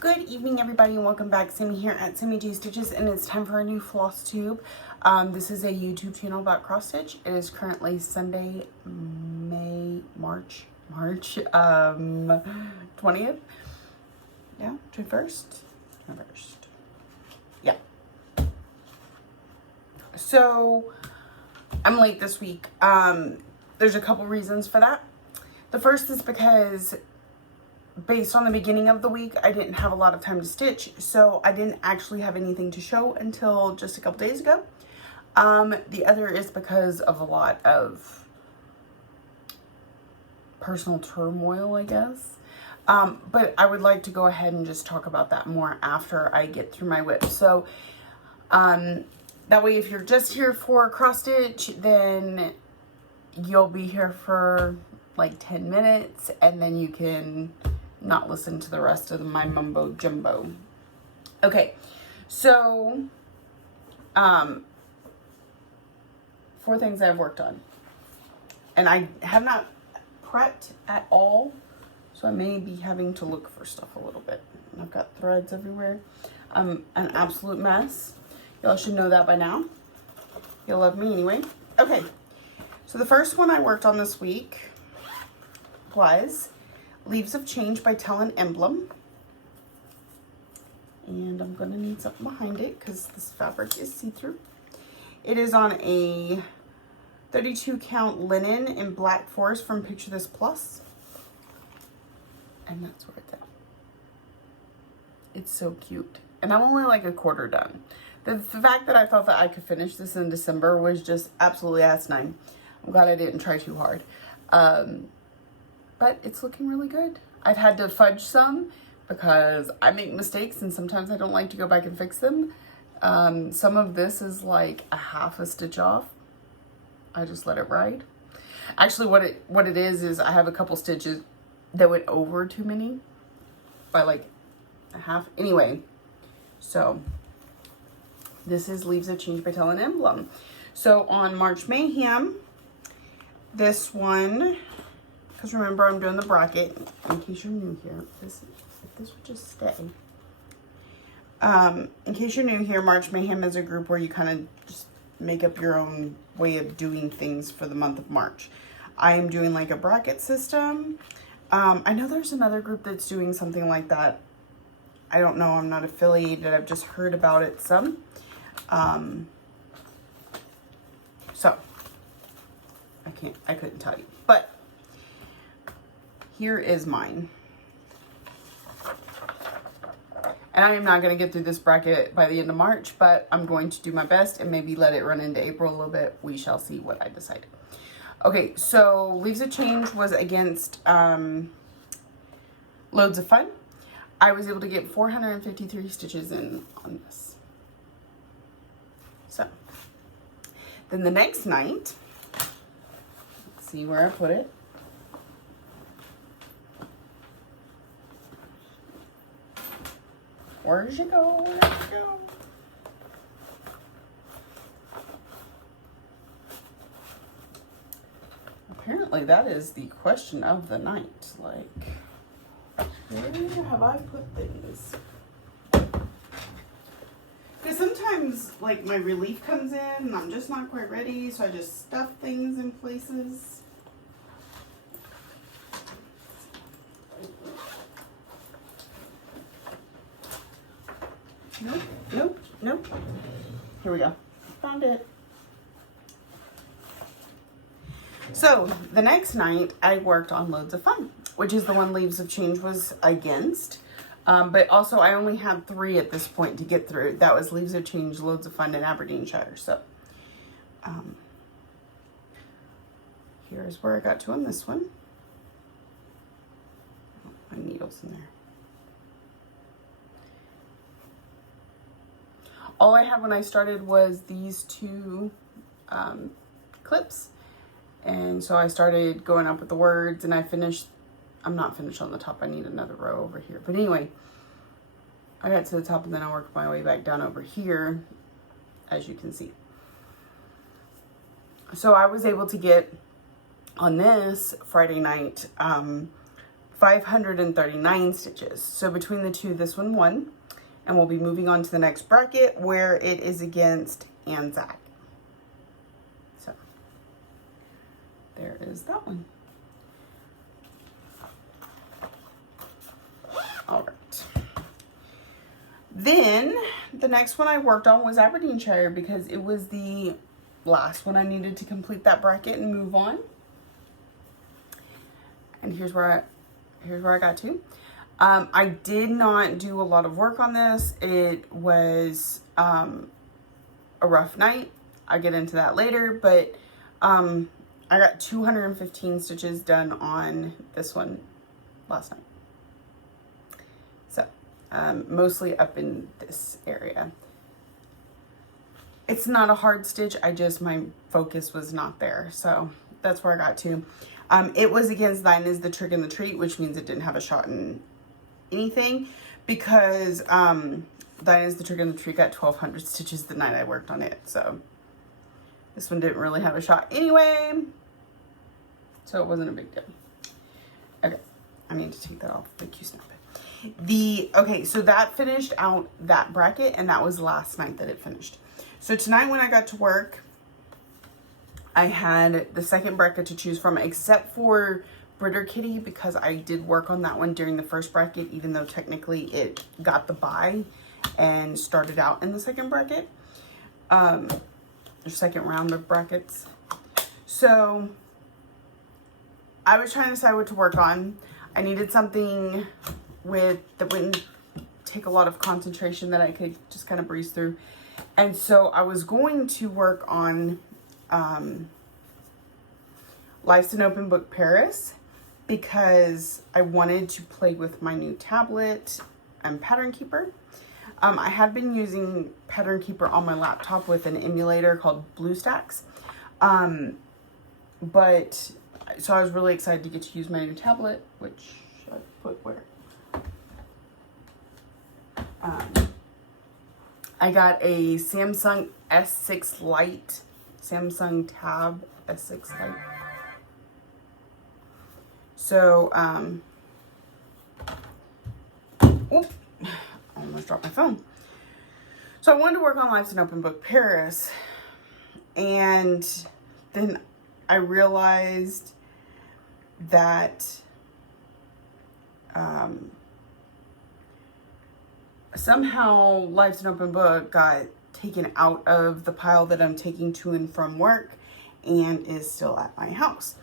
Good evening, everybody, and welcome back. Sammy here at Sammy J Stitches, and it's time for a new floss tube. This is a YouTube channel about cross stitch. It is currently Sunday, March 20th. Yeah, 21st. Yeah. So I'm late this week. There's a couple reasons for that. The first is because based on the beginning of the week, I didn't have a lot of time to stitch, so I didn't actually have anything to show until just a couple days ago. The other is because of a lot of personal turmoil, I guess. But I would like to go ahead and just talk about that more after I get through my whip. So that way, if you're just here for cross stitch, then you'll be here for like 10 minutes, and then you can not listen to the rest of my mumbo jumbo. Okay, so 4 things I've worked on, and I have not prepped at all, so I may be having to look for stuff a little bit. I've got threads everywhere. I'm an absolute mess. Y'all should know that by now. You'll love me anyway. Okay, so the first one I worked on this week was Leaves of Change by Tell and Emblem. And I'm going to need something behind it because this fabric is see-through. It is on a 32 count linen in Black Forest from Picture This Plus. And that's where it's at. It's so cute. And I'm only like a quarter done. The fact that I thought that I could finish this in December was just absolutely asinine. I'm glad I didn't try too hard. But it's looking really good. I've had to fudge some because I make mistakes and sometimes I don't like to go back and fix them. Some of this is like a half a stitch off. I just let it ride. Actually, what it is I have a couple stitches that went over too many by like a half. Anyway, so this is Leaves of Change by Tell and Emblem. So on March Mayhem, this one, because remember I'm doing the bracket, in case you're new here, if this would just stay. In case you're new here, March Mayhem is a group where you kind of just make up your own way of doing things for the month of March. I am doing like a bracket system. I know there's another group that's doing something like that. I don't know, I'm not affiliated, I've just heard about it some. So, I couldn't tell you, but here is mine. And I am not going to get through this bracket by the end of March, but I'm going to do my best and maybe let it run into April a little bit. We shall see what I decide. Okay, so Leaves of Change was against Loads of Fun. I was able to get 453 stitches in on this. So, then the next night, let's see where I put it. Where'd you go? Where'd you go? Apparently that is the question of the night. Like, where have I put things? Because sometimes, like, my relief comes in and I'm just not quite ready, so I just stuff things in places. Nope. Here we go. Found it. So, the next night, I worked on Loads of Fun, which is the one Leaves of Change was against. But also, I only had 3 at this point to get through. That was Leaves of Change, Loads of Fun, and Aberdeenshire. So, here's where I got to on this one. Oh, my needle's in there. All I had when I started was these 2 clips. And so I started going up with the words and I finished. I'm not finished on the top. I need another row over here. But anyway, I got to the top and then I worked my way back down over here, as you can see. So I was able to get on this Friday night 539 stitches. So between the two, this one won. And we'll be moving on to the next bracket where it is against Anzac. So there is that one. All right. Then the next one I worked on was Aberdeenshire because it was the last one I needed to complete that bracket and move on. And here's where I got to. I did not do a lot of work on this. It was a rough night. I'll get into that later, but I got 215 stitches done on this one last night. So mostly up in this area. It's not a hard stitch. My focus was not there. So that's where I got to. It was against Thine Is the Trick and the Treat, which means it didn't have a shot in anything because Thine Is the Trick and the Treat got 1,200 stitches the night I worked on it. So this one didn't really have a shot anyway. So it wasn't a big deal. Okay, I need to take that off. The Q-snap it. Okay, so that finished out that bracket, and that was last night that it finished. So tonight when I got to work, I had the second bracket to choose from, except for Britter Kitty, because I did work on that one during the first bracket, even though technically it got the bye and started out in the second bracket, the second round of brackets. So I was trying to decide what to work on. I needed something that wouldn't take a lot of concentration, that I could just kind of breeze through. And so I was going to work on Life's an Open Book Paris, because I wanted to play with my new tablet and Pattern Keeper. I had been using Pattern Keeper on my laptop with an emulator called BlueStacks. But so I was really excited to get to use my new tablet, which should I put where? I got a Samsung S6 Lite, Samsung Tab S6 Lite. So, I almost dropped my phone. So I wanted to work on Life's an Open Book Paris, and then I realized that somehow Life's an Open Book got taken out of the pile that I'm taking to and from work and is still at my house.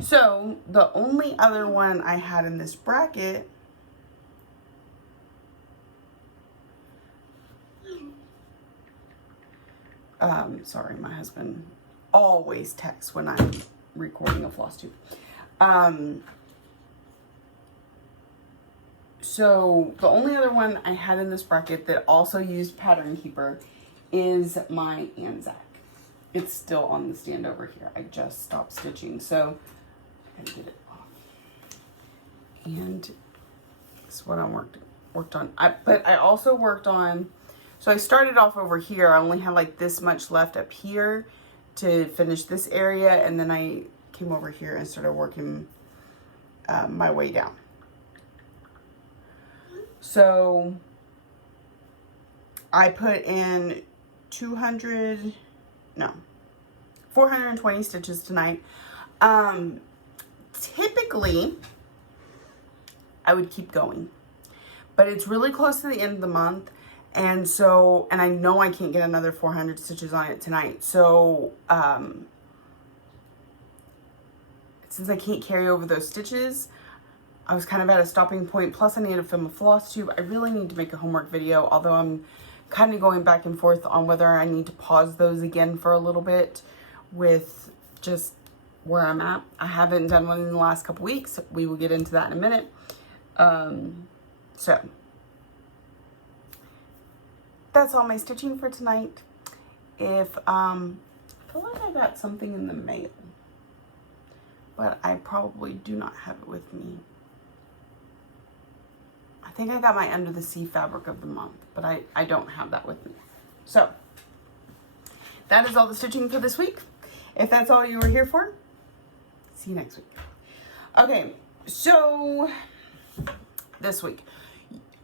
So the only other one I had in this bracket sorry, my husband always texts when I'm recording a floss tube. So the only other one I had in this bracket that also used Pattern Keeper is my Anzac. It's still on the stand over here. I just stopped stitching, so I gotta get it off. And that's what I worked on. But I also worked on, so I started off over here. I only had like this much left up here to finish this area, and then I came over here and started working my way down. So I put in 420 stitches tonight. Typically I would keep going, but it's really close to the end of the month, and I know I can't get another 400 stitches on it tonight. So since I can't carry over those stitches, I was kind of at a stopping point. Plus I need to film a floss tube. I really need to make a homework video, although I'm kind of going back and forth on whether I need to pause those again for a little bit with just where I'm at. I haven't done one in the last couple weeks. We will get into that in a minute. So that's all my stitching for tonight. I feel like I got something in the mail, but I probably do not have it with me. I think I got my Under the Sea fabric of the month, but I don't have that with me. So that is all the stitching for this week. If that's all you were here for, see you next week. Okay, so this week.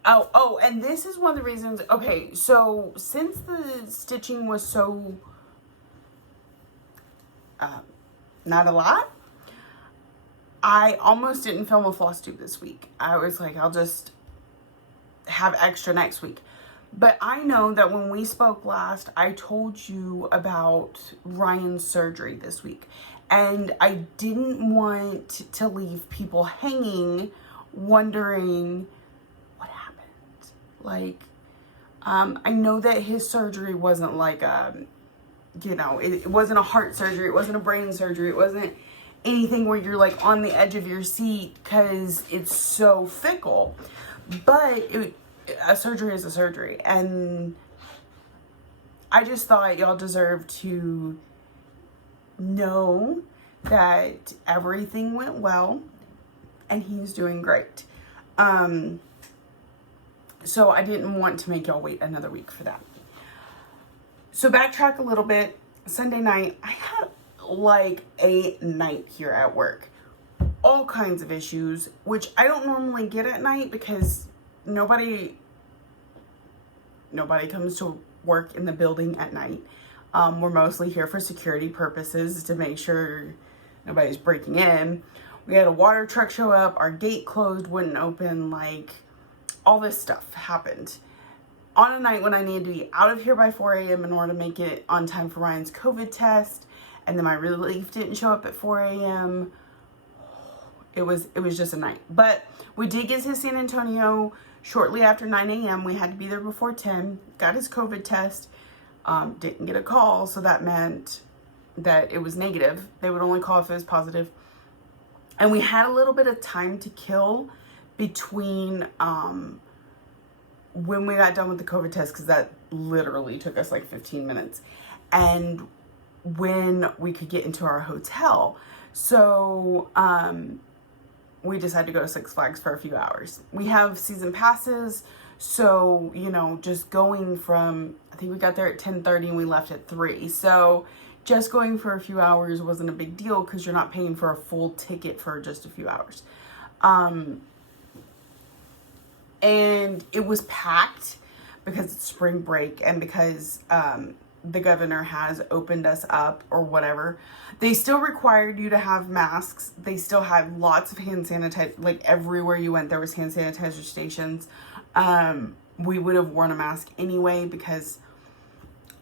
Oh, and this is one of the reasons. Okay, so since the stitching was so not a lot, I almost didn't film a floss tube this week. I was like, I'll just have extra next week. But I know that when we spoke last, I told you about Ryan's surgery this week. And I didn't want to leave people hanging, wondering what happened. Like, I know that his surgery wasn't like, it wasn't a heart surgery. It wasn't a brain surgery. It wasn't anything where you're like on the edge of your seat because it's so fickle. But a surgery is a surgery. And I just thought y'all deserve to know that everything went well and he's doing great. So I didn't want to make y'all wait another week for that. So backtrack a little bit. Sunday night, I had like a night here at work. All kinds of issues, which I don't normally get at night because nobody comes to work in the building at night. We're mostly here for security purposes to make sure nobody's breaking in. We had a water truck show up. Our gate closed, wouldn't open. Like, all this stuff happened on a night when I needed to be out of here by 4 a.m. in order to make it on time for Ryan's COVID test. And then my relief didn't show up at 4 a.m. It was just a night. But we did get to San Antonio shortly after 9 a.m. We had to be there before 10. Got his COVID test. Didn't get a call, so that meant that it was negative. They would only call if it was positive. And we had a little bit of time to kill between when we got done with the COVID test, because that literally took us like 15 minutes, and when we could get into our hotel. So we decided to go to Six Flags for a few hours. We have season passes, so, just going from, I think we got there at 10:30 and we left at 3. So just going for a few hours wasn't a big deal because you're not paying for a full ticket for just a few hours. And it was packed because it's spring break and because the governor has opened us up or whatever. They still required you to have masks. They still had lots of hand sanitizer. Like, everywhere you went, there was hand sanitizer stations. We would have worn a mask anyway because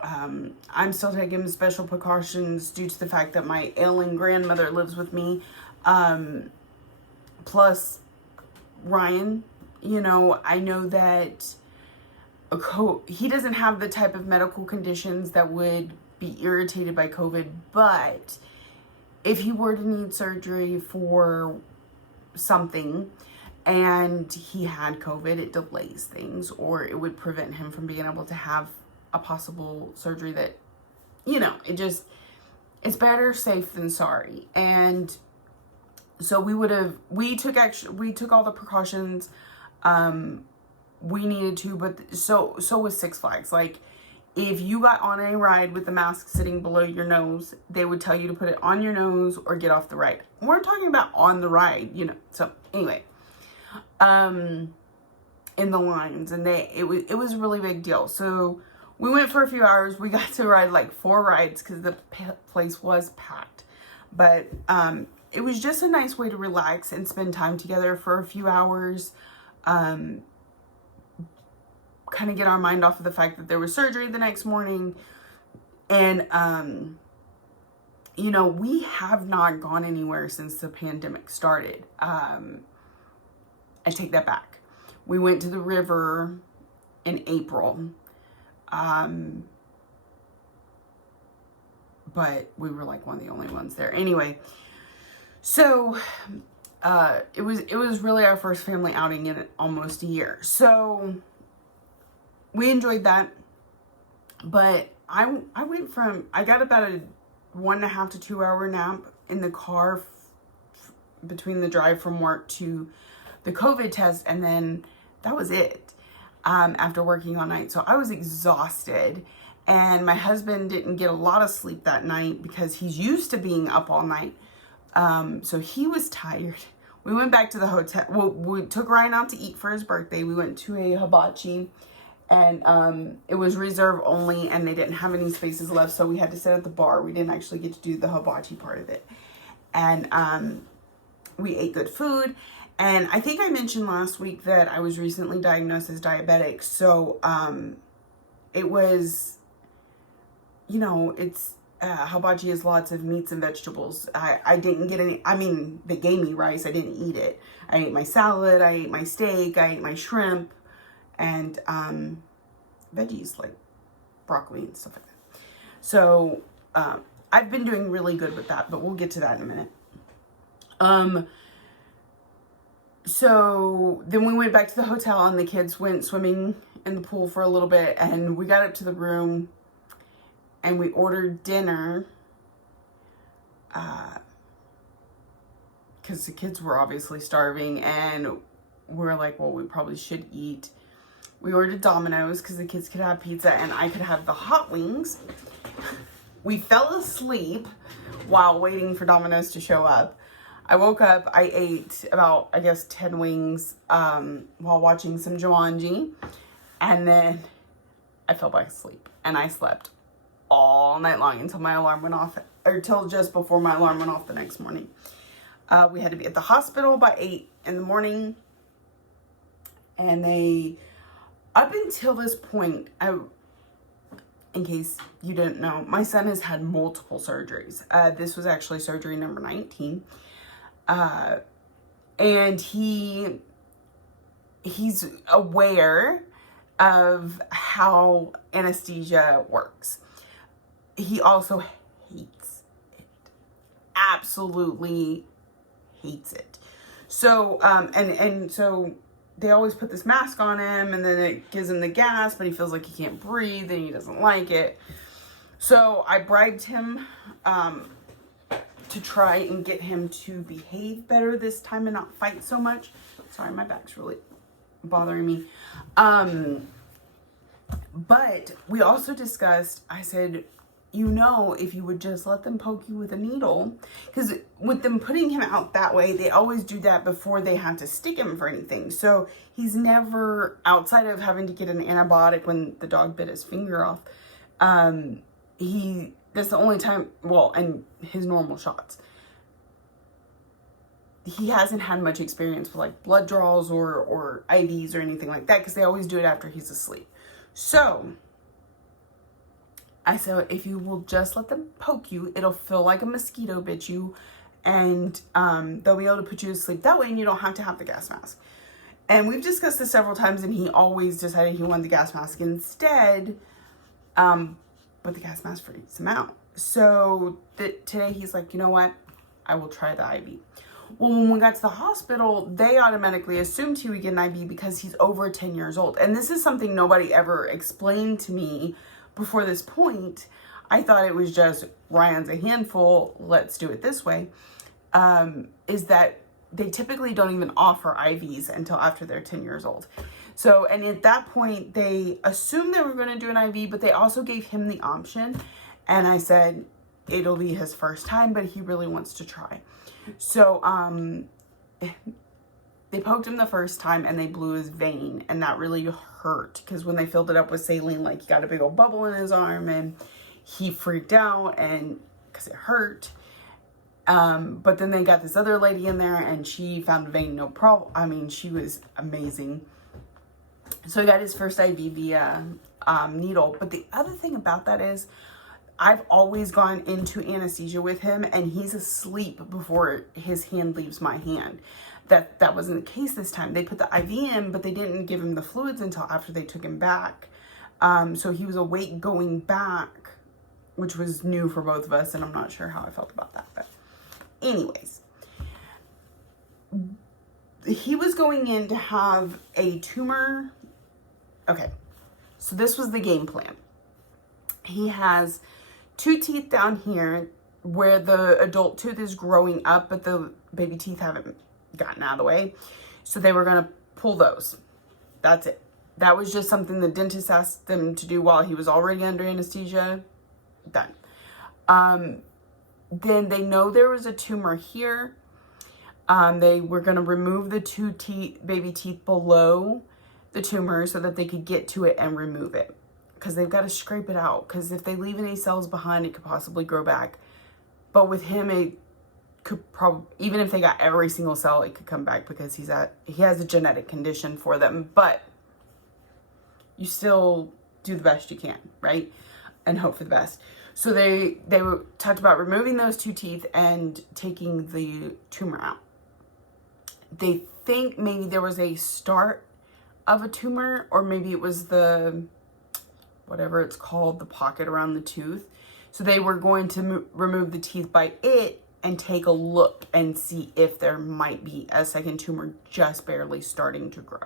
I'm still taking special precautions due to the fact that my ailing grandmother lives with me. Plus Ryan, I know that he doesn't have the type of medical conditions that would be irritated by COVID, but if he were to need surgery for something and he had COVID, it delays things, or it would prevent him from being able to have a possible surgery that, it's better safe than sorry. And so we took all the precautions we needed to, but so was Six Flags. Like, if you got on a ride with the mask sitting below your nose, they would tell you to put it on your nose or get off the ride. We're talking about on the ride, So anyway, in the lines, and it was a really big deal. So we went for a few hours. We got to ride like 4 rides because the place was packed. But it was just a nice way to relax and spend time together for a few hours. Kind of get our mind off of the fact that there was surgery the next morning. And, we have not gone anywhere since the pandemic started. I take that back. We went to the river in April. But we were like one of the only ones there. Anyway, so it was really our first family outing in almost a year. So we enjoyed that. But I got about a 1.5 to 2 hour nap in the car between the drive from work to the COVID test, and then that was it. After working all night, so I was exhausted, and my husband didn't get a lot of sleep that night because he's used to being up all night. So he was tired. we went back to the hotel. Well, we took Ryan out to eat for his birthday. We went to a hibachi, and it was reserve only, and they didn't have any spaces left, so we had to sit at the bar. We didn't actually get to do the hibachi part of it. And we ate good food. And I think I mentioned last week that I was recently diagnosed as diabetic. So it was, you know, it's hibachi has lots of meats and vegetables. I didn't get any, I mean, they gave me rice. I didn't eat it. I ate my salad. I ate my steak. I ate my shrimp. And veggies like broccoli and stuff like that. So I've been doing really good with that, but we'll get to that in a minute. So then we went back to the hotel and the kids went swimming in the pool for a little bit, and we got up to the room and we ordered dinner because the kids were obviously starving, and we were like, well, we probably should eat. We ordered Domino's because the kids could have pizza and I could have the hot wings. We fell asleep while waiting for Domino's to show up. I woke up, I ate about, I guess, 10 wings while watching some Jumanji. And then I fell back asleep. And I slept all night long until my alarm went off, or till just before my alarm went off the next morning. We had to be at the hospital by 8 in the morning. And they, up until this point, in case you didn't know, my son has had multiple surgeries. This was actually surgery number 19. And he's aware of how anesthesia works. He also hates it. Absolutely hates it. So, and so they always put this mask on him, and then it gives him the gas, but he feels like he can't breathe and he doesn't like it. So I bribed him, to try and get him to behave better this time and not fight so much. Sorry, my back's really bothering me. But we also discussed, I said, you know, if you would just let them poke you with a needle, because with them putting him out that way, they always do that before they have to stick him for anything. So he's never, outside of having to get an antibiotic when the dog bit his finger off, that's the only time, well, and his normal shots. He hasn't had much experience with like blood draws or IVs or anything like that, because they always do it after he's asleep. So I said, if you will just let them poke you, it'll feel like a mosquito bit you, and they'll be able to put you to sleep that way, and you don't have to have the gas mask. And we've discussed this several times, and he always decided he wanted the gas mask instead. But the gas mask freaks him out. So today he's like, you know what? I will try the IV. Well, when we got to the hospital, they automatically assumed he would get an IV because he's over 10 years old. And this is something nobody ever explained to me before this point. I thought it was just, Ryan's a handful, let's do it this way. Is that they typically don't even offer IVs until after they're 10 years old. So, and at that point, they assumed they were going to do an IV, but they also gave him the option. And I said, it'll be his first time, but he really wants to try. So, they poked him the first time and they blew his vein, and that really hurt, because when they filled it up with saline, like, he got a big old bubble in his arm, and he freaked out, and because it hurt. But then they got this other lady in there, and she found a vein, no problem. I mean, she was amazing. So he got his first IV via needle. But the other thing about that is, I've always gone into anesthesia with him, and he's asleep before his hand leaves my hand. That wasn't the case this time. They put the IV in, but they didn't give him the fluids until after they took him back. So he was awake going back, which was new for both of us, and I'm not sure how I felt about that. But anyways, he was going in to have a tumor. Okay, so this was the game plan. He has 2 teeth down here where the adult tooth is growing up, but the baby teeth haven't gotten out of the way. So they were going to pull those. That's it. That was just something the dentist asked them to do while he was already under anesthesia. Done. Then they know there was a tumor here. They were going to remove the two baby teeth below the tumor so that they could get to it and remove it, because they've got to scrape it out, because if they leave any cells behind, it could possibly grow back. But with him, it could probably, even if they got every single cell, it could come back, because he has a genetic condition for them. But you still do the best you can, right? And hope for the best. So they talked about removing those two teeth and taking the tumor out. They think maybe there was a start of a tumor, or maybe it was the, whatever it's called, the pocket around the tooth. So they were going to remove the teeth by it and take a look and see if there might be a second tumor just barely starting to grow.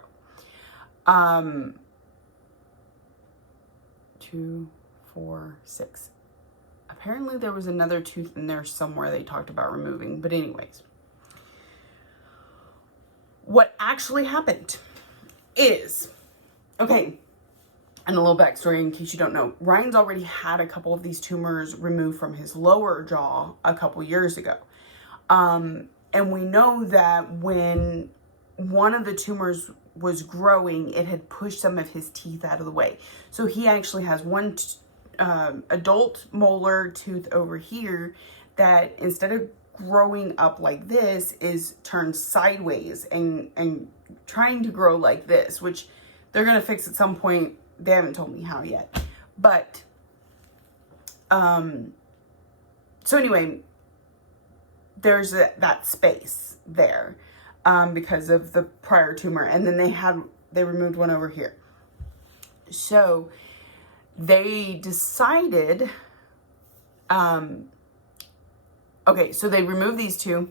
2, 4, 6. Apparently there was another tooth in there somewhere they talked about removing. But anyways, what actually happened is, okay, and a little backstory in case you don't know, Ryan's already had a couple of these tumors removed from his lower jaw a couple years ago. And we know that when one of the tumors was growing, it had pushed some of his teeth out of the way. So he actually has one adult molar tooth over here that, instead of growing up like this, is turned sideways and trying to grow like this, which they're going to fix at some point. They haven't told me how yet. But, so anyway, there's that space there, because of the prior tumor. And then they removed one over here. So they decided, okay, so they removed these two.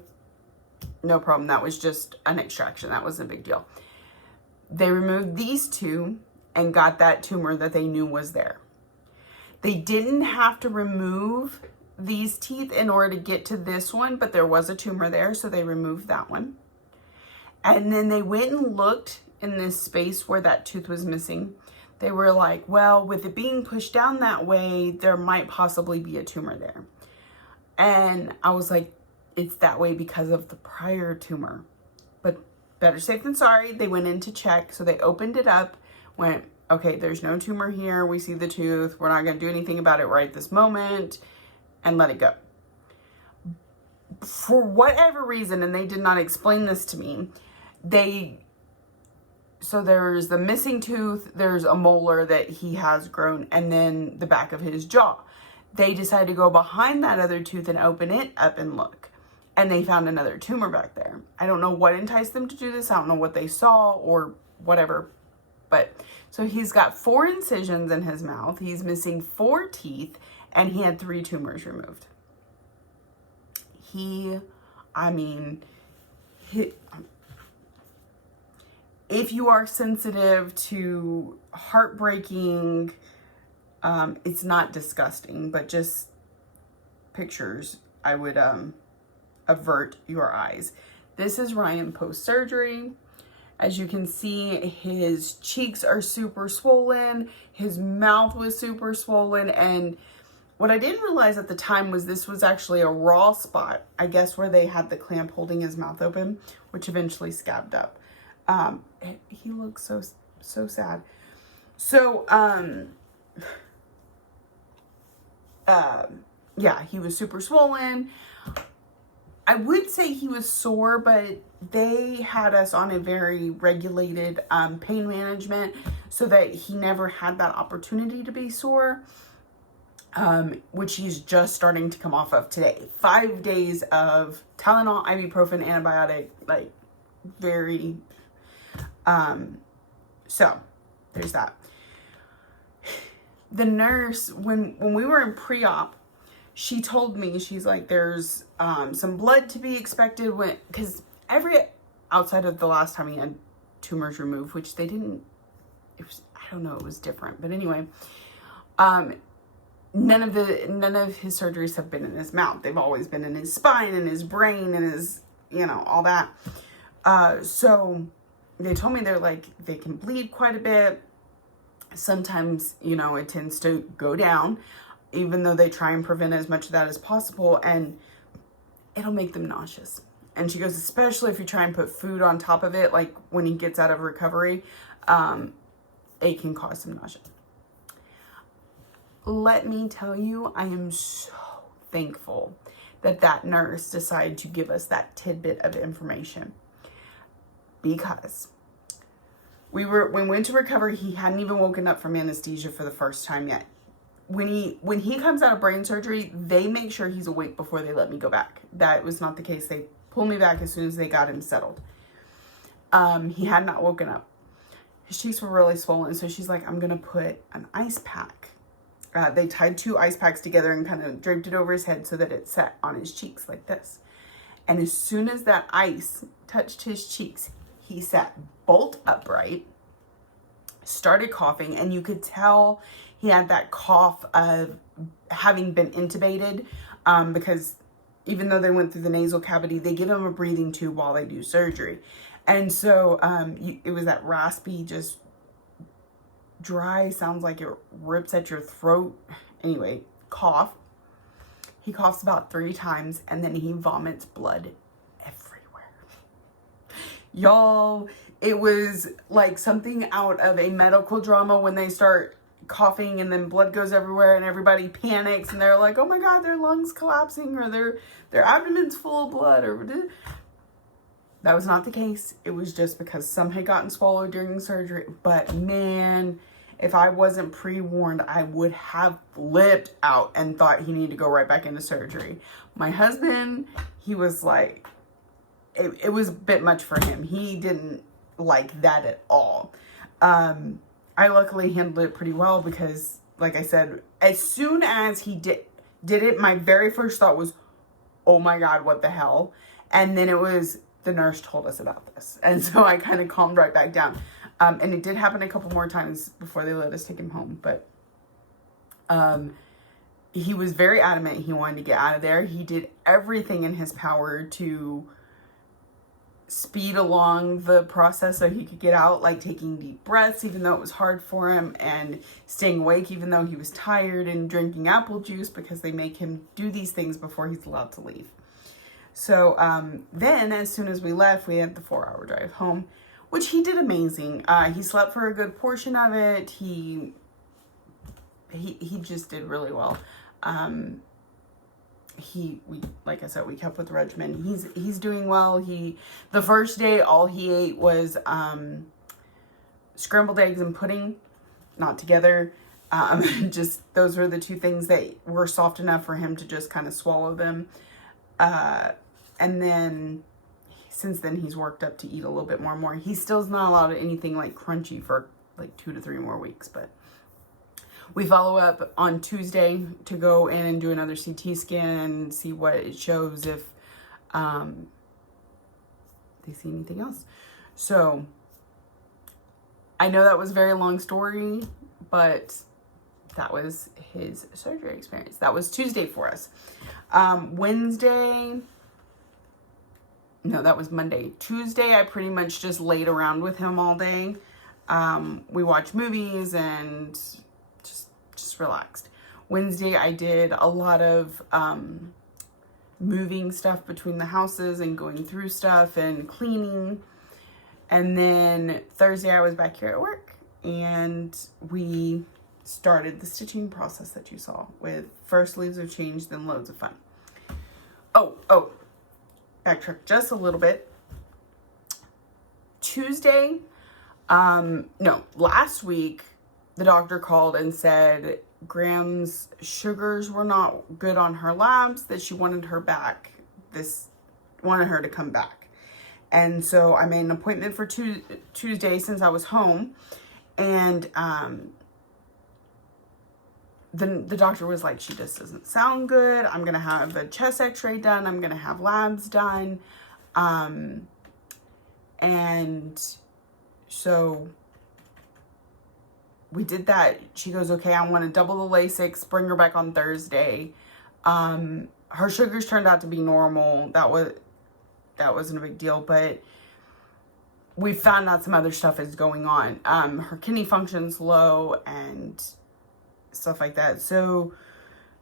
No problem. That was just an extraction. That wasn't a big deal. They removed these two and got that tumor that they knew was there. They didn't have to remove these teeth in order to get to this one, but there was a tumor there, so they removed that one. And then they went and looked in this space where that tooth was missing. They were like, well, with it being pushed down that way, there might possibly be a tumor there. And I was like, it's that way because of the prior tumor. But better safe than sorry. They went in to check, so they opened it up, went, okay, there's no tumor here. We see the tooth. We're not going to do anything about it right this moment, and let it go. For whatever reason, and they did not explain this to me, so there's the missing tooth, there's a molar that he has grown, and then the back of his jaw. They decided to go behind that other tooth and open it up and look. And they found another tumor back there. I don't know what enticed them to do this. I don't know what they saw or whatever. But so he's got 4 incisions in his mouth. He's missing 4 teeth, and he had 3 tumors removed. If you are sensitive to heartbreaking, it's not disgusting, but just pictures, I would avert your eyes. This is Ryan post-surgery. As you can see, his cheeks are super swollen. His mouth was super swollen. And what I didn't realize at the time was this was actually a raw spot, I guess, where they had the clamp holding his mouth open, which eventually scabbed up. He looks so sad. So, yeah, he was super swollen. I would say he was sore, but they had us on a very regulated pain management so that he never had that opportunity to be sore, which he's just starting to come off of today. 5 days of Tylenol, ibuprofen, antibiotic, like very, so there's that. The nurse, when we were in pre-op, she told me, she's like, there's some blood to be expected because outside of the last time he had tumors removed, which they didn't, I don't know, it was different. But anyway, none of his surgeries have been in his mouth. They've always been in his spine and his brain and his, all that. So they told me they're like, they can bleed quite a bit. Sometimes, it tends to go down, even though they try and prevent as much of that as possible, and it'll make them nauseous. And she goes, especially if you try and put food on top of it, like when he gets out of recovery, it can cause some nausea. Let me tell you, I am so thankful that nurse decided to give us that tidbit of information, because when we went to recovery, he hadn't even woken up from anesthesia for the first time yet. When he comes out of brain surgery, they make sure he's awake before they let me go back. That was not the case. They pulled me back as soon as they got him settled. He had not woken up. His cheeks were really swollen, so she's like, I'm gonna put an ice pack. They tied 2 ice packs together and kind of draped it over his head so that it sat on his cheeks like this. And as soon as that ice touched his cheeks, he sat bolt upright, started coughing, and you could tell he had that cough of having been intubated, because even though they went through the nasal cavity, they give him a breathing tube while they do surgery. And so it was that raspy, just dry, sounds like it rips at your throat. Anyway, cough. He coughs about 3 times, and then he vomits blood everywhere. Y'all, it was like something out of a medical drama when they start coughing and then blood goes everywhere and everybody panics and they're like, oh my God, their lungs collapsing, or their abdomen's full of blood, or that was not the case. It was just because some had gotten swallowed during surgery. But man, if I wasn't pre-warned, I would have flipped out and thought he needed to go right back into surgery. My husband, he was like, it was a bit much for him. He didn't like that at all. I luckily handled it pretty well because, like I said, as soon as he did it, my very first thought was, oh my God, what the hell? And then it was, the nurse told us about this. And so I kind of calmed right back down. And it did happen a couple more times before they let us take him home. But he was very adamant he wanted to get out of there. He did everything in his power to speed along the process so he could get out, like taking deep breaths even though it was hard for him, and staying awake even though he was tired, and drinking apple juice because they make him do these things before he's allowed to leave. So then as soon as we left, we had the 4-hour drive home, which he did amazing. He slept for a good portion of it. He just did really well. Like I said, we kept with the regimen. He's doing well. The first day, all he ate was scrambled eggs and pudding, not together. Just those were the 2 things that were soft enough for him to just kind of swallow them. And then since then he's worked up to eat a little bit more and more. He still's not allowed anything like crunchy for like 2 to 3 more weeks, but we follow up on Tuesday to go in and do another CT scan and see what it shows, if they see anything else. So I know that was a very long story, but that was his surgery experience. That was Tuesday for us. That was Monday. Tuesday, I pretty much just laid around with him all day. We watched movies and just relaxed. Wednesday, I did a lot of moving stuff between the houses and going through stuff and cleaning. And then Thursday, I was back here at work and we started the stitching process that you saw, with first leaves of change, then loads of fun. Oh, backtrack just a little bit. Last week, the doctor called and said Graham's sugars were not good on her labs, that she wanted her back. Wanted her to come back. And so I made an appointment for Tuesday since I was home. And then the doctor was like, she just doesn't sound good. I'm going to have a chest x-ray done. I'm going to have labs done. And so we did that. She goes, okay, I want to double the Lasix, bring her back on Thursday. Her sugars turned out to be normal. That wasn't a big deal, but we found out some other stuff is going on. Her kidney function's low and stuff like that. So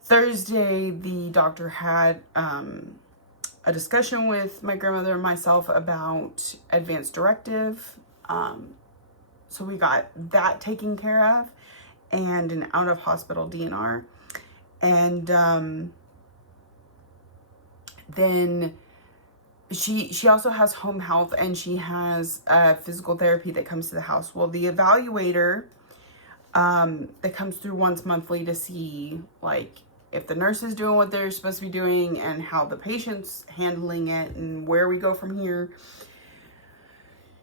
Thursday, the doctor had a a discussion with my grandmother and myself about advance directive. So we got that taken care of, and an out of hospital DNR. And then she also has home health, and she has physical therapy that comes to the house. Well, the evaluator that comes through once monthly to see like if the nurse is doing what they're supposed to be doing and how the patient's handling it and where we go from here.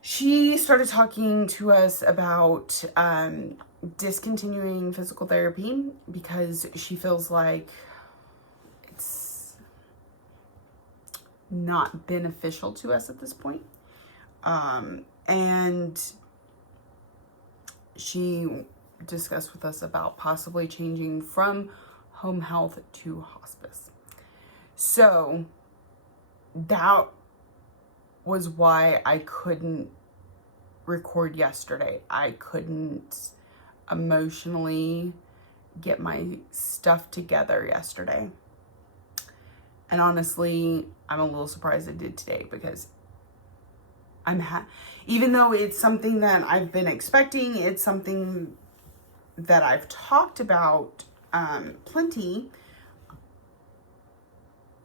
She started talking to us about discontinuing physical therapy because she feels like it's not beneficial to us at this point. And she discussed with us about possibly changing from home health to hospice. So that was why I couldn't record yesterday. I couldn't emotionally get my stuff together yesterday. And honestly, I'm a little surprised I did today, because even though it's something that I've been expecting, it's something that I've talked about plenty,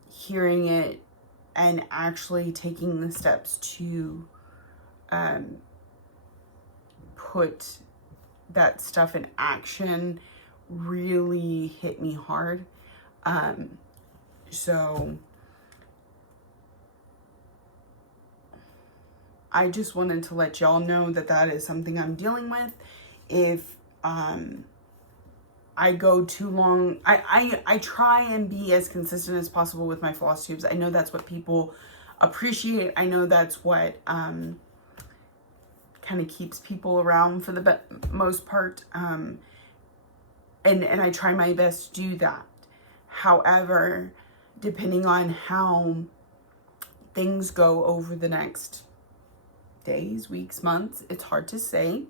hearing it and actually taking the steps to put that stuff in action really hit me hard. So I just wanted to let y'all know that that is something I'm dealing with. If I go too long, I try and be as consistent as possible with my floss tubes. I know that's what people appreciate. I know that's what kind of keeps people around for the most part. And I try my best to do that. However, depending on how things go over the next days, weeks, months, it's hard to say.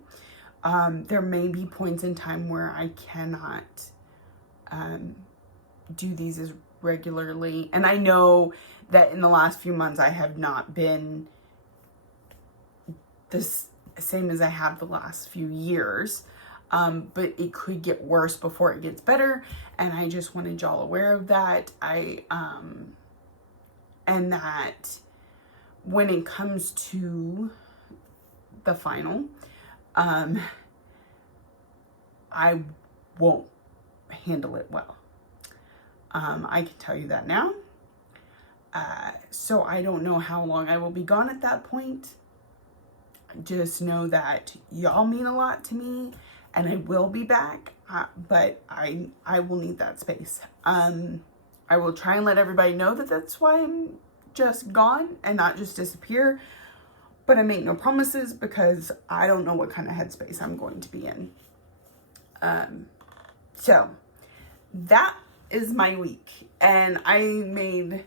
There may be points in time where I cannot do these as regularly. And I know that in the last few months I have not been the same as I have the last few years. But it could get worse before it gets better. And I just wanted y'all aware of that. And that when it comes to the final, I won't handle it well. I can tell you that now. So I don't know how long I will be gone at that point. Just know that y'all mean a lot to me, and I will be back, but I will need that space. I will try and let everybody know that that's why I'm just gone and not just disappear. But I make no promises, because I don't know what kind of headspace I'm going to be in. So that is my week. And I made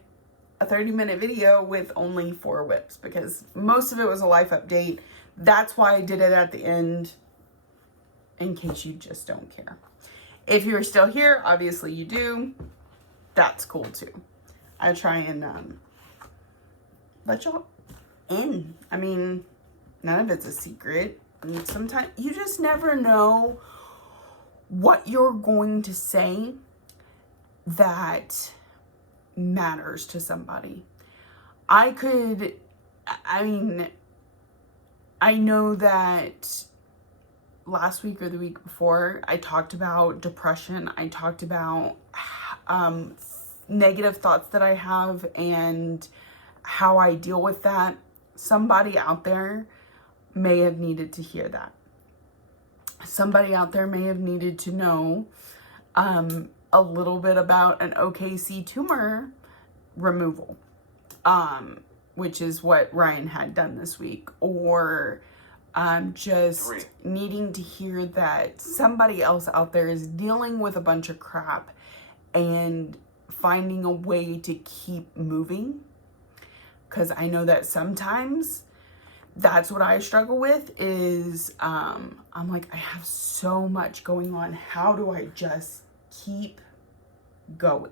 a 30-minute video with only 4 whips, because most of it was a life update. That's why I did it at the end, in case you just don't care. If you're still here, obviously you do. That's cool too. I try and let y'all in. I mean, none of it's a secret. I mean, sometimes you just never know what you're going to say that matters to somebody. I know that last week or the week before, I talked about depression. I talked about negative thoughts that I have and how I deal with that. Somebody out there may have needed to hear that. Somebody out there may have needed to know a little bit about an OKC tumor removal, which is what Ryan had done this week, or just needing to hear that somebody else out there is dealing with a bunch of crap and finding a way to keep moving. Because I know that sometimes that's what I struggle with is, I'm like, I have so much going on. How do I just keep going?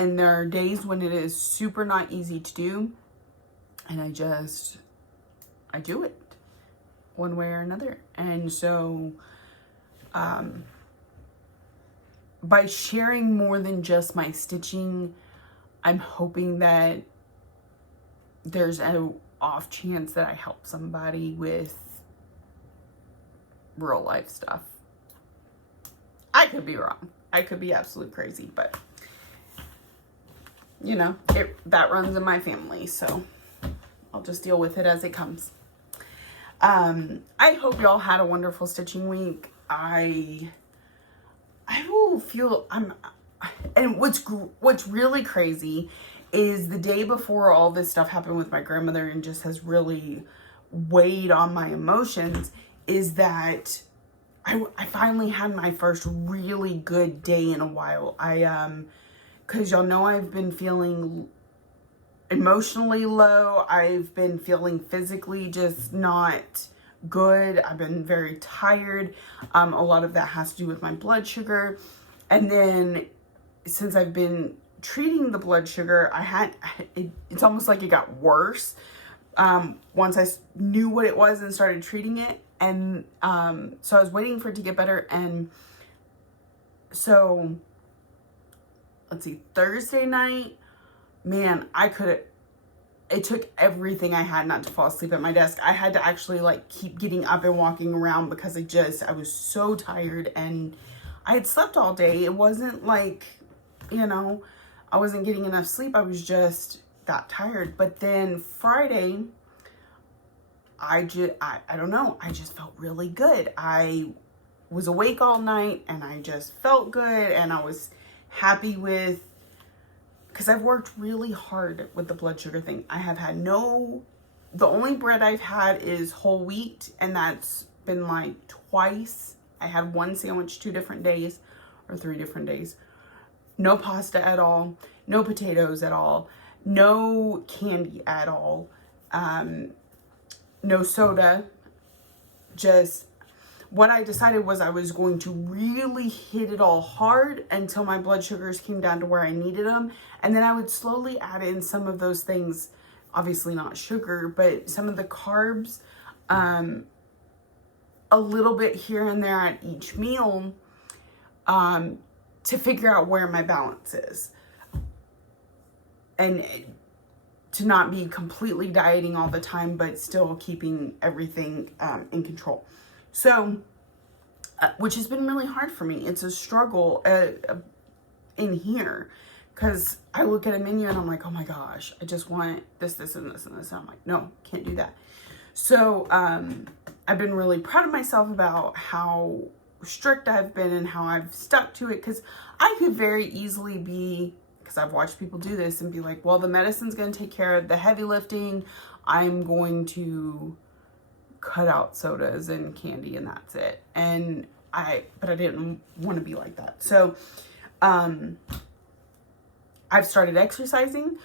And there are days when it is super not easy to do. And I do it one way or another. And so, by sharing more than just my stitching, I'm hoping that there's an off chance that I help somebody with real life stuff. I could be wrong. I could be absolutely crazy, but you know, that runs in my family, so I'll just deal with it as it comes. I hope y'all had a wonderful stitching week. I will feel and what's really crazy is the day before all this stuff happened with my grandmother and just has really weighed on my emotions, is that I finally had my first really good day in a while. Because y'all know I've been feeling emotionally low. I've been feeling physically just not good. I've been very tired. A lot of that has to do with my blood sugar. And then since I've been treating the blood sugar, it's almost like it got worse once I knew what it was and started treating it. And so I was waiting for it to get better. And so, let's see, Thursday night, man, it took everything I had not to fall asleep at my desk. I had to actually like keep getting up and walking around because I was so tired, and I had slept all day. It wasn't like, you know, I wasn't getting enough sleep. I was just that tired. But then Friday, I don't know, I just felt really good. I was awake all night and I just felt good, and I was happy because I've worked really hard with the blood sugar thing. I have had the only bread I've had is whole wheat, and that's been like twice. I had one sandwich 2 different days or 3 different days. No pasta at all, no potatoes at all, no candy at all, no soda. Just what I decided was I was going to really hit it all hard until my blood sugars came down to where I needed them. And then I would slowly add in some of those things, obviously not sugar, but some of the carbs, a little bit here and there at each meal, to figure out where my balance is. And to not be completely dieting all the time, but still keeping everything in control. So, which has been really hard for me. It's a struggle in here, because I look at a menu and I'm like, oh my gosh, I just want this, this, and this, and this. And I'm like, no, can't do that. So, I've been really proud of myself about how strict I've been and how I've stuck to it, because I could very easily be, because I've watched people do this, and be like, well, the medicine's going to take care of the heavy lifting. I'm going to cut out sodas and candy and that's it. But I didn't want to be like that. So, I've started exercising,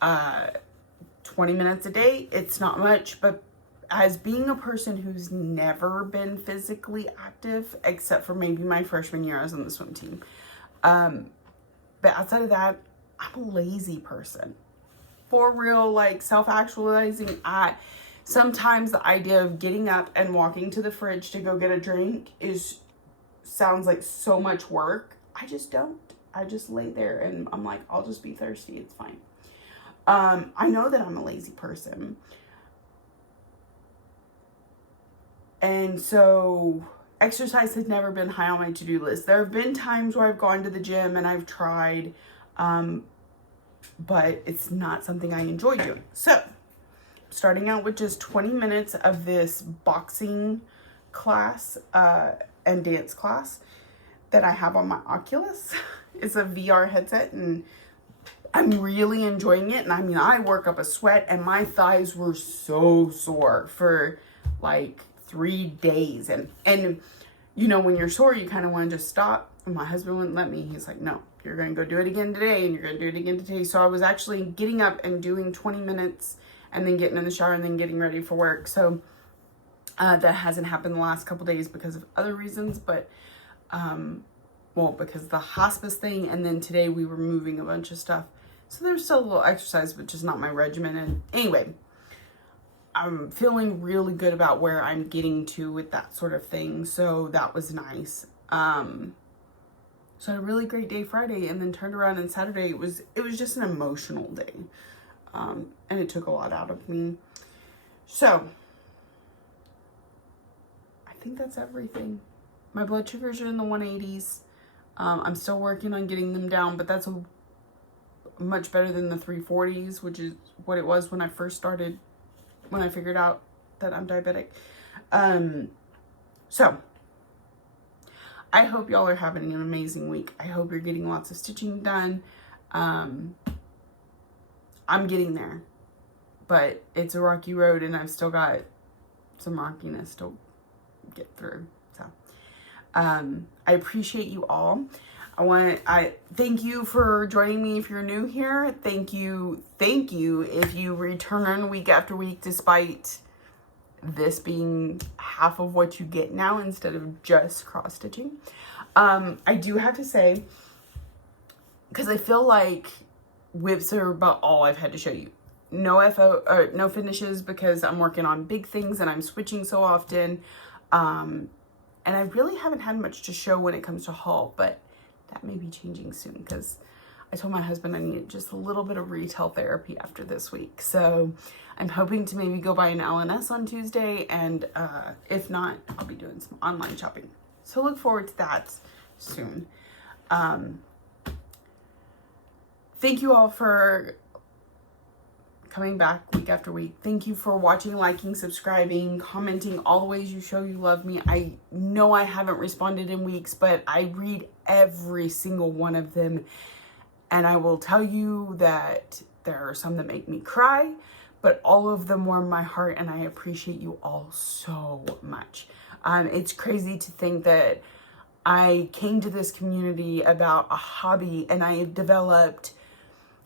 20 minutes a day. It's not much, but as being a person who's never been physically active, except for maybe my freshman year, I was on the swim team. But outside of that, I'm a lazy person. For real, like self-actualizing. Sometimes the idea of getting up and walking to the fridge to go get a drink sounds like so much work. I just don't. I just lay there and I'm like, I'll just be thirsty. It's fine. I know that I'm a lazy person. And so exercise has never been high on my to-do list. There have been times where I've gone to the gym and I've tried, but it's not something I enjoy doing. So, starting out with just 20 minutes of this boxing class and dance class that I have on my Oculus. It's a VR headset, and I'm really enjoying it. And I mean, I work up a sweat, and my thighs were so sore for like 3 days. And you know, when you're sore, you kind of want to just stop. And my husband wouldn't let me. He's like, no, you're going to go do it again today, and you're going to do it again today. So I was actually getting up and doing 20 minutes and then getting in the shower and then getting ready for work. So that hasn't happened the last couple days because of other reasons, but well, because of the hospice thing, and then today we were moving a bunch of stuff. So there's still a little exercise, but just not my regimen. And anyway, I'm feeling really good about where I'm getting to with that sort of thing. So that was nice. So I had a really great day Friday, and then turned around and Saturday it was just an emotional day. And it took a lot out of me. So I think that's everything. My blood sugars are in the 180s. I'm still working on getting them down, but that's much better than the 340s, which is what it was when I first started, when I figured out that I'm diabetic. So I hope y'all are having an amazing week. I hope you're getting lots of stitching done. I'm getting there, but it's a rocky road, and I've still got some rockiness to get through. So I appreciate you all. I thank you for joining me if you're new here. Thank you if you return week after week, despite this being half of what you get now instead of just cross stitching. I do have to say, because I feel like whips are about all I've had to show you. No finishes, because I'm working on big things and I'm switching so often. And I really haven't had much to show when it comes to haul, but that may be changing soon, because I told my husband I needed just a little bit of retail therapy after this week. So I'm hoping to maybe go buy an LNS on Tuesday, and if not, I'll be doing some online shopping. So look forward to that soon. Thank you all for coming back week after week. Thank you for watching, liking, subscribing, commenting, all the ways you show you love me. I know I haven't responded in weeks, but I read every single one of them. And I will tell you that there are some that make me cry, but all of them warm my heart, and I appreciate you all so much. It's crazy to think that I came to this community about a hobby, and I have developed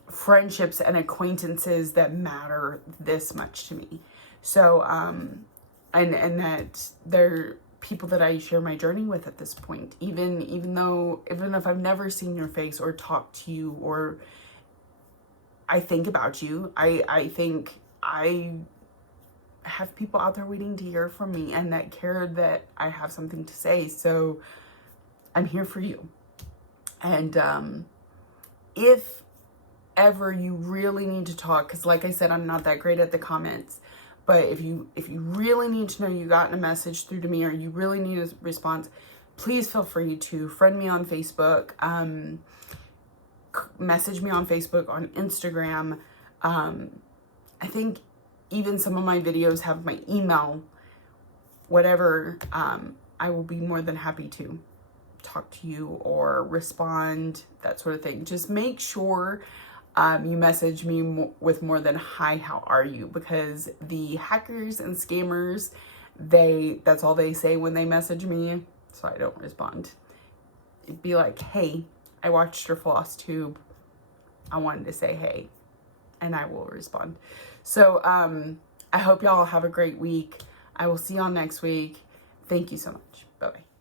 friendships and acquaintances that matter this much to me. So, and that they're people that I share my journey with at this point, even if I've never seen your face or talked to you, or I think about you, I think I have people out there waiting to hear from me and that care that I have something to say. So I'm here for you. And, if ever you really need to talk, because like I said, I'm not that great at the comments, but if you really need to know you gotten a message through to me, or you really need a response, please feel free to friend me on Facebook, message me on Facebook, on Instagram. I think even some of my videos have my email, whatever. I will be more than happy to talk to you or respond, that sort of thing. Just make sure you message me with more than hi, how are you? Because the hackers and scammers, that's all they say when they message me, so I don't respond. It'd be like, hey, I watched your floss tube. I wanted to say hey, and I will respond. So I hope y'all have a great week. I will see y'all next week. Thank you so much. Bye-bye.